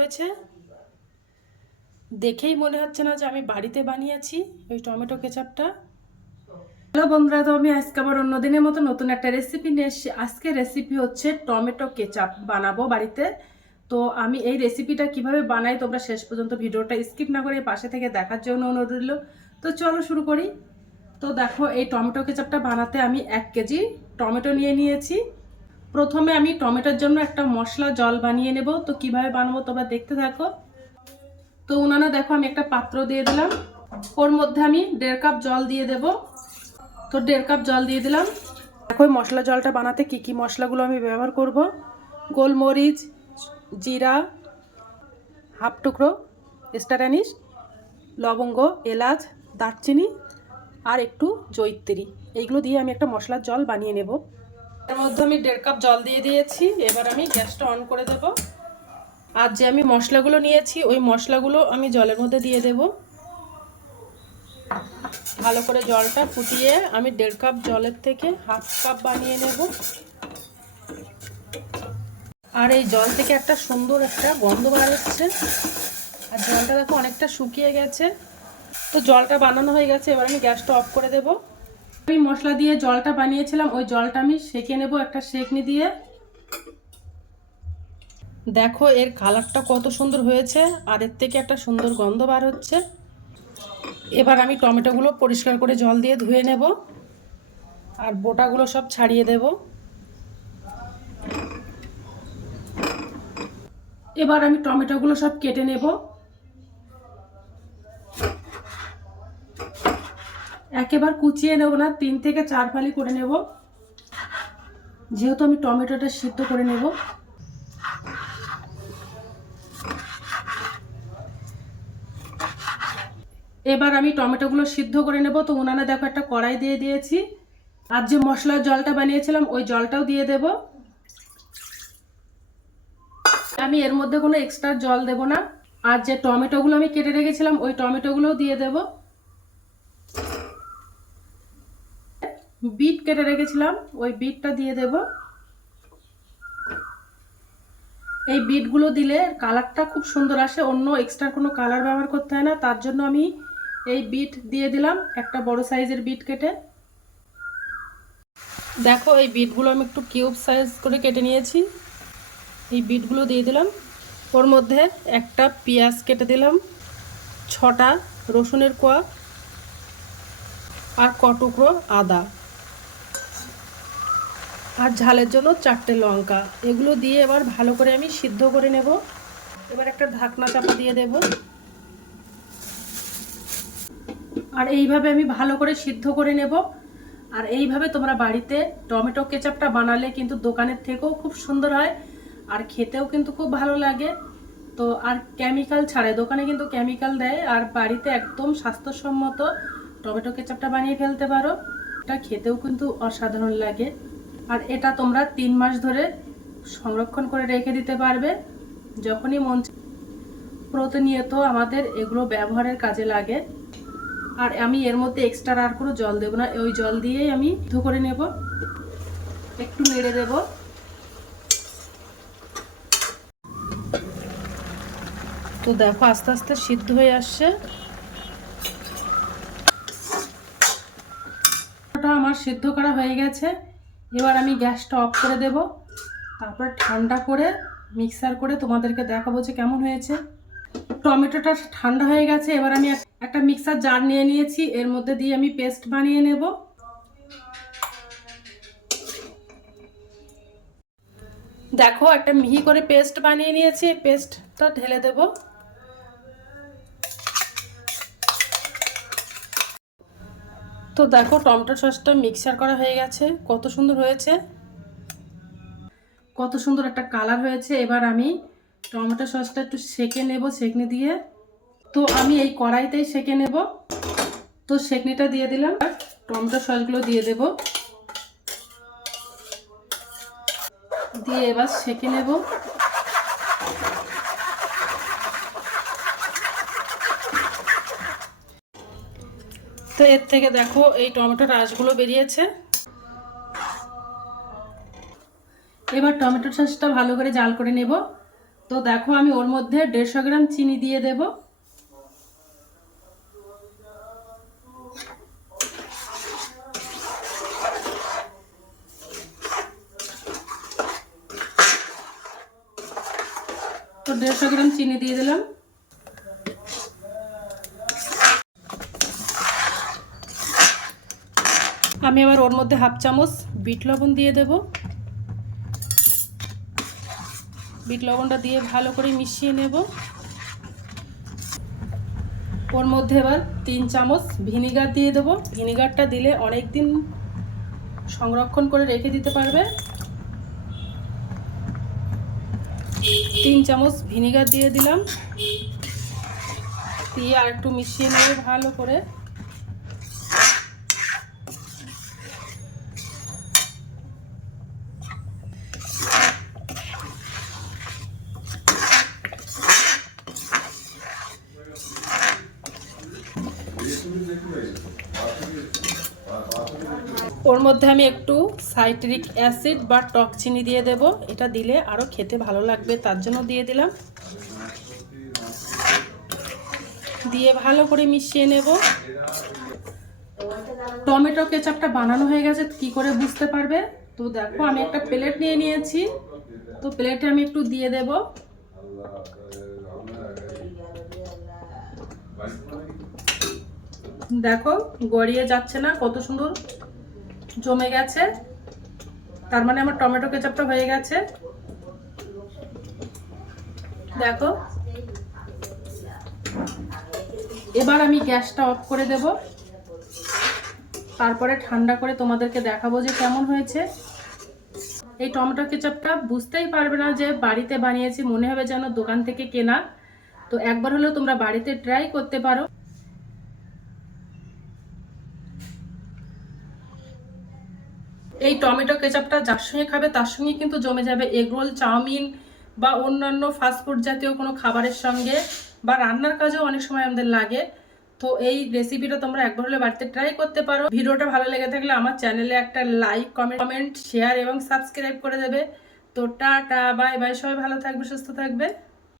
হয়েছে দেখেই মনে হচ্ছে না যে আমি বাড়িতে বানিয়েছি ওই টমেটো কেচাপটা। হ্যালো বন্ধুরা, তো আমি আজকে আবার অন্য দিনের মতো নতুন একটা রেসিপি নিয়ে এসেছি। আজকে রেসিপি হচ্ছে টমেটো কেচাপ বানাবো বাড়িতে। তো আমি এই রেসিপিটা কীভাবে বানাই তোমরা শেষ পর্যন্ত ভিডিওটা স্কিপ না করে পাশে থেকে দেখার জন্য অনুরোধ রইল। তো চলো শুরু করি। তো দেখো, এই টমেটো কেচাপটা বানাতে আমি এক কেজি টমেটো নিয়ে নিয়েছি। প্রথমে আমি টমেটোর জন্য একটা মশলা, জল বানিয়ে নেব। তো কীভাবে বানাবো তোমরা দেখতে থাকো। তো উনানে দেখো আমি একটা পাত্র দিয়ে দিলাম। ওর মধ্যে আমি দেড় কাপ জল দিয়ে দেব। তো দেড় কাপ জল দিয়ে দিলাম। দেখো মশলা জলটা বানাতে কি কি মশলাগুলো আমি ব্যবহার করব। গোলমরিচ, জিরা, হাফ টুকরো স্টার অ্যানিস লবঙ্গ, এলাচ, দারচিনি আর একটু জৈত্রী। এইগুলো দিয়ে আমি একটা মশলার জল বানিয়ে নেব। এর মধ্যে আমি দেড় কাপ জল দিয়ে দিয়েছি। এবার আমি গ্যাসটা অন করে দেব। আর যে আমি মশলাগুলো নিয়েছি, ওই মশলাগুলো আমি জলের মধ্যে দিয়ে দেব। ভালো করে জলটা ফুটিয়ে আমি দেড় কাপ জলের থেকে হাফ কাপ বানিয়ে নেব। আর এই জল থেকে একটা সুন্দর একটা গন্ধ বার হচ্ছে। আর জলটা দেখো অনেকটা শুকিয়ে গেছে। তো জলটা বানানো হয়ে গেছে, এবার আমি গ্যাসটা অফ করে দেব। আমি মশলা দিয়ে জলটা বানিয়েছিলাম, ওই জলটা আমি সেকে নেব একটা সেকনি দিয়ে। দেখো, এর কালারটা কত সুন্দর হয়েছে, আর এর থেকে একটা সুন্দর গন্ধ বার হচ্ছে। এবার আমি টমেটোগুলো পরিষ্কার করে জল দিয়ে ধুয়ে নেব, আর বোটাগুলো সব ছাড়িয়ে দেব। এবার আমি টমেটোগুলো সব কেটে নেব। একেবার কুচিয়ে নেব না, তিন থেকে চার ফালি করে নেব। যেহেতু আমি টমেটোটা সিদ্ধ করে নেব। এবার আমি টমেটোগুলো সিদ্ধ করে নেব। তো উনানে দেখো একটা কড়াই দিয়ে দিয়েছি। আর যে মশলার জলটা বানিয়েছিলাম, ওই জলটাও দিয়ে দেব। আমি এর মধ্যে কোনো এক্সট্রা জল দেব না। আর যে টমেটোগুলো আমি কেটে রেখেছিলাম, ওই টমেটোগুলোও দিয়ে দেব। বিট কেটে রেখেছিলাম, ওই বিটটা দিয়ে দেব। এই বিটগুলো দিলে কালারটা খুব সুন্দর আসে, অন্য এক্সট্রা কোনো কালার ব্যবহার করতে হয় না, তার জন্য আমি এই বিট দিয়ে দিলাম, একটা বড় সাইজের বিট কেটে। দেখো, এই বিটগুলো আমি একটু কিউব সাইজ করে কেটে নিয়েছি। এই বিটগুলো দিয়ে দিলাম। ওর মধ্যে একটা পেঁয়াজ কেটে দিলাম, ছটা রসুনের কোয়া আর কটুকরো আদা। আর ঝালের জন্য চারটে লঙ্কা। এগুলো দিয়ে এবার ভালো করে আমি সিদ্ধ করে নেব। এবার একটা ঢাকনা চাপা দিয়ে দেব। আর এইভাবে আমি ভালো করে সিদ্ধ করে নেব। আর এইভাবে তোমরা বাড়িতে টমেটো কেচাপটা বানালে কিন্তু দোকানের থেকেও খুব সুন্দর হয়। আর খেতেও কিন্তু খুব ভালো লাগে। তো আর কেমিক্যাল ছাড়ে দোকানে কিন্তু কেমিক্যাল দেয়। আর বাড়িতে একদম স্বাস্থ্যসম্মত টমেটো কেচাপটা বানিয়ে ফেলতে পারো। এটা খেতেও কিন্তু অসাধারণ লাগে। আর এটা তোমরা তিন মাস ধরে সংরক্ষণ করে রেখে দিতে পারবে, যখনই মন প্রতিনিয়ত আমাদের এগুলো ব্যবহারের কাজে লাগে। আর আমি এর মধ্যে এক্সট্রা আর কোনো জল দেবো না, ওই জল দিয়েই আমি ধু করে নেব। একটু নেড়ে দেব। তো দেখো, আস্তে আস্তে সিদ্ধ হয়ে আসছে। আমার সিদ্ধ করা হয়ে গেছে। এবার আমি গ্যাসটা অফ করে দেব। তারপর ঠান্ডা করে মিক্সার করে তোমাদেরকে দেখাবো যে কেমন হয়েছে। টমেটোটা ঠান্ডা হয়ে গেছে, এবার আমি একটা মিক্সার জার নিয়ে নিয়েছি। এর মধ্যে দিয়ে আমি পেস্ট বানিয়ে নেব। দেখো, একটা মিহি করে পেস্ট বানিয়ে নিয়েছি। পেস্টটা ঢেলে দেব। তো দেখো, টমেটো সসটা মিক্সার করা হয়ে গেছে। কত সুন্দর হয়েছে। কত সুন্দর একটা কালার হয়েছে। এবার আমি টমেটো সসটা একটু সেকে নেব, সেকনি দিয়ে। তো আমি এই কড়াইতেই সেকে নেব। তো সেকনিটা দিয়ে দিলাম। আর টমেটো সসগুলো দিয়ে দেব। দিয়ে এবার সেকে নেব। তো এর থেকে দেখো এই টমেটো রাসগুলো বেরিয়েছে। এবার টমেটো সসটা ভালো করে জাল করে নেব। তো দেখো আমি ওর মধ্যে দেড়শো গ্রাম চিনি দিয়ে দেব। তো দেড়শো গ্রাম চিনি দিয়ে দিলাম। আমি এবার ওর মধ্যে হাফ চামচ বিট লবণ দিয়ে দেব। বিট লবণটা দিয়ে ভালো করে মিশিয়ে নেব। ওর মধ্যে এবার তিন চামচ ভিনিগার দিয়ে দেবো। ভিনিগারটা দিলে অনেক দিন সংরক্ষণ করে রেখে দিতে পারবে। তিন চামচ ভিনিগার দিয়ে দিলাম। দিয়ে আর একটু মিশিয়ে নেবে ভালো করে। ওর মধ্যে আমি একটু সাইট্রিক অ্যাসিড বা টক চিনি দিয়ে দেব। এটা দিলে আরও খেতে ভালো লাগবে, তার জন্য দিয়ে দিলাম। দিয়ে ভালো করে মিশিয়ে নেব। টমেটো কেচাপটা বানানো হয়ে গেছে, কি করে বুঝতে পারবে? তো দেখো, আমি একটা প্লেট নিয়ে নিয়েছি। তো প্লেটে আমি একটু দিয়ে দেব। দেখো, গড়িয়ে যাচ্ছে না, কত সুন্দর। জমে গেছে। তার মানে আমার টমেটো কেচাপটা হয়ে গেছে। দেখো। এবার আমি গ্যাসটা অফ করে দেব। তারপরে ঠান্ডা করে তোমাদেরকে দেখাবো যে কেমন হয়েছে। এই টমেটো কেচাপটা বুঝতেই পারবে না যে বাড়িতে বানিয়েছি, মনে হবে যেন দোকান থেকে কেনা। তো একবার হলেও তোমরা বাড়িতে ট্রাই করতে পারো। এই টমেটো কেচাপটা যার সঙ্গে খাবে তার সঙ্গে কিন্তু জমে যাবে এগরোল চাউমিন বা অন্যান্য ফাস্টফুড জাতীয় কোনো খাবারের সঙ্গে বা রান্নার কাজেও অনেক সময় আমাদের লাগে। তো এই রেসিপিটা তোমরা একবার হলে বাড়িতে ট্রাই করতে পারো। ভিডিওটা ভালো লেগে থাকলে আমার চ্যানেলে একটা লাইক কমেন্ট কমেন্ট শেয়ার এবং সাবস্ক্রাইব করে দেবে। তো টাটা বাই বাই সবাই ভালো থাকবে, সুস্থ থাকবে।